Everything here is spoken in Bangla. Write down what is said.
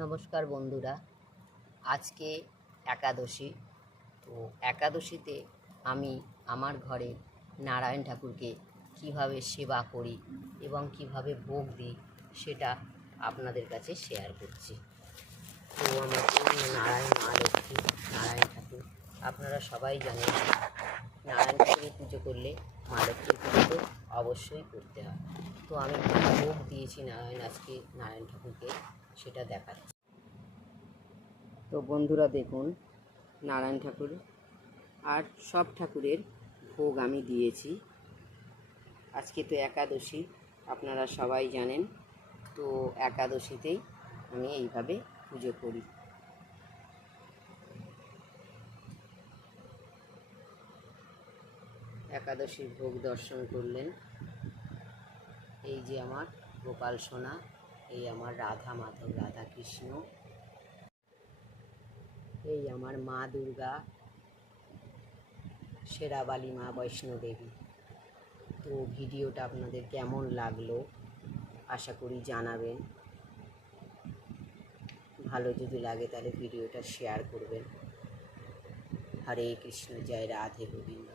নমস্কার বন্ধুরা, আজকে একাদশী। তো একাদশীতে আমি আমার ঘরে নারায়ণ ঠাকুরকে কিভাবে সেবা করি এবং কিভাবে ভোগ দিই সেটা আপনাদের কাছে শেয়ার করছি। তো আমার নারায়ণ মা লক্ষ্মী, নারায়ণ ঠাকুর আপনারা সবাই জানেন, নারায়ণ ঠাকুরের পুজো করলে মা লক্ষ্মীর পুজো তো অবশ্যই করতে হয়। তো আমি ভোগ দিয়েছি আজকে নারায়ণ ঠাকুরকে সেটা দেখাচ্ছি। তো বন্ধুরা দেখুন, নারায়ণ ঠাকুর আর সব ঠাকুরের ভোগ আমি দিয়েছি। আজকে তো একাদশী, আপনারা সবাই জানেন। তো একাদশীতেই আমি এইভাবে পুজো করি। একাদশীর ভোগ দর্শন করলেন। এই যে আমার গোপাল সোনা, এই আমার রাধা মাধব, রাধা কৃষ্ণ, এই আমার মা দুর্গা, শেরাবালি মা বৈষ্ণোদেবী। তো ভিডিওটা আপনাদের কেমন লাগলো আশা করি জানাবেন। ভালো যদি লাগে তাহলে ভিডিওটা শেয়ার করবেন। হরে কৃষ্ণ, জয় রাধে গোবিন্দ।